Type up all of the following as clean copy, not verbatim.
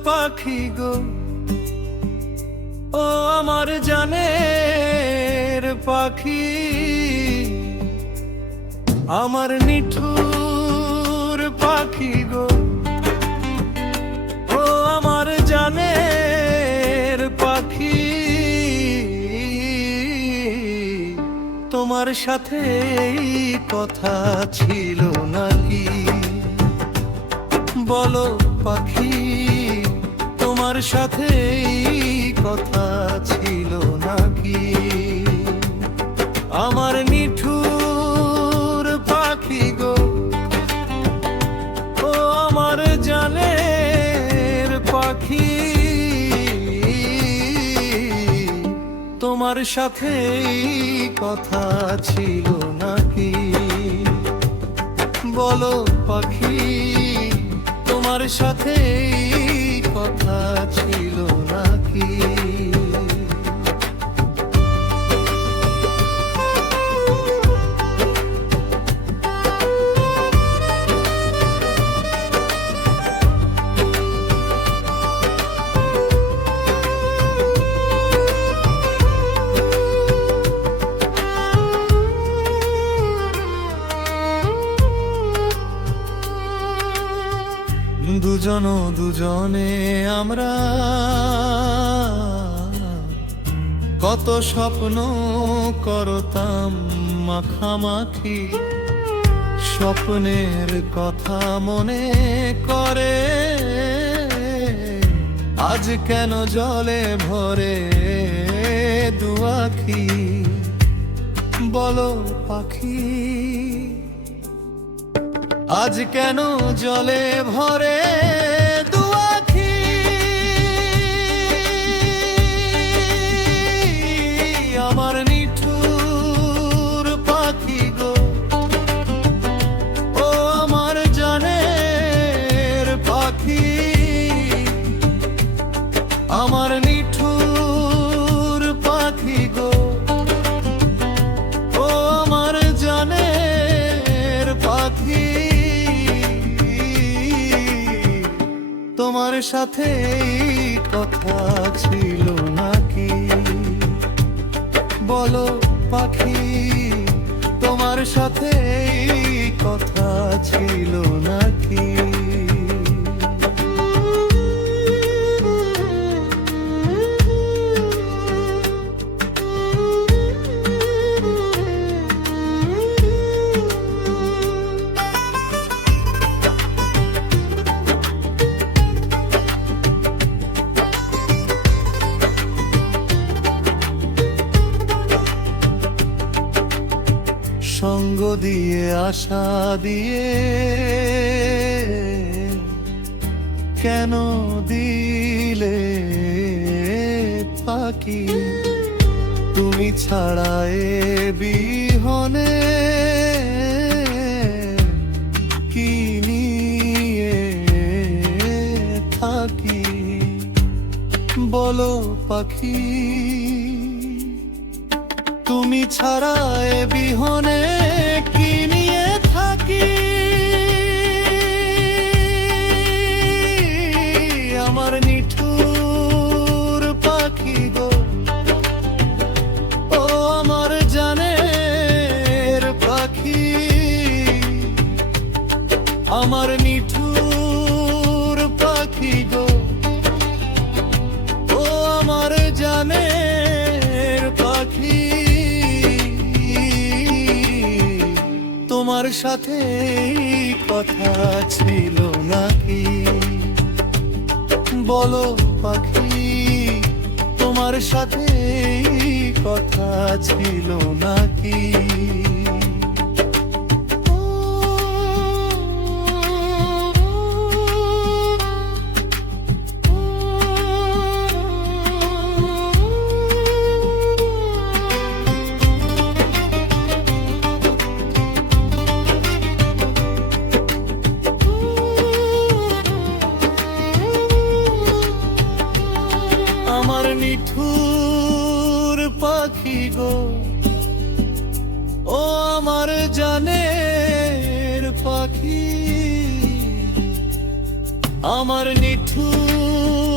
পাখি গো, ও আমার জানের পাখি, আমার নিঠুর পাখি গো, ও আমার জানের পাখি। তোমার সাথে এই কথা ছিল নাকি? বলো পাখি, তোমার সাথে এই কথা ছিল নাকি? আমার নিঠুর পাখি গো, ও আমার জানের পাখি, তোমার সাথে এই কথা ছিল নাকি? বলো পাখি, তোমার সাথে এই কথা ছিল নাকি? দুজনে আমরা কত স্বপ্ন করতাম মাখামাখি, স্বপ্নের কথা মনে করে আজ কেন জলে ভরে দু আখি? বলো পাখি, আজ কেন জলে ভরে দু আখি? আমার নিঠুর পাখি গো, ও আমার জানের পাখি, আমার নিঠুর পাখি গো, ও আমার জানের পাখি। তোমার সাথে এই কথা ছিল নাকি? বলো পাখি, তোমার সাথে এই কথা ছিল নাকি? সঙ্গ দিয়ে আশা দিয়ে কেন দিলে পাখি? তুমি ছাড়া এ বিহনে কি নিয়ে থাকি? বলো পাখি, তুমি ছাড়া এ বিহনে কি নিয়ে থাকি? আমার নিঠুর পাখি গো, ও আমার জানের পাখি, আমার নিঠুর পাখি গো, ও আমার জানের পাখি। তোমার সাথে এই কথা ছিল নাকি? বলো পাখি, তোমার সাথে এই কথা ছিল নাকি? আমার নিঠুর পাখি গো, ও আমার জানের পাখি, আমার নিঠুর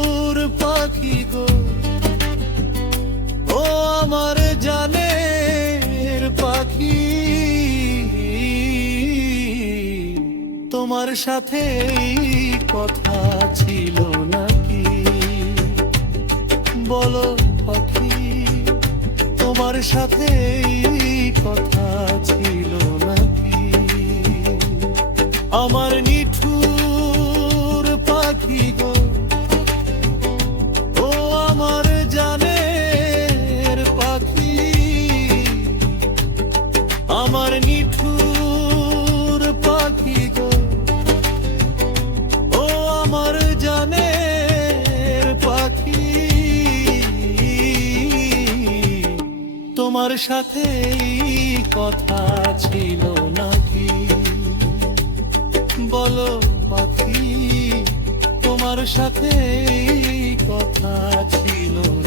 পাখি গো, ও আমার জানের পাখি, তোমার সাথে এই কথা ছিল নাকি? বলো পাখি, তোমার সাথে এই কথা ছিল নাকি? আমার নিঠুর পাখি গো, ও আমার জানের পাখি, আমার নিঠুর পাখি গো, ও আমার জানের পাখি, তোমার সাথে এই কথা ছিল নাকি? বলো পাখি, তোমার সাথে এই কথা ছিল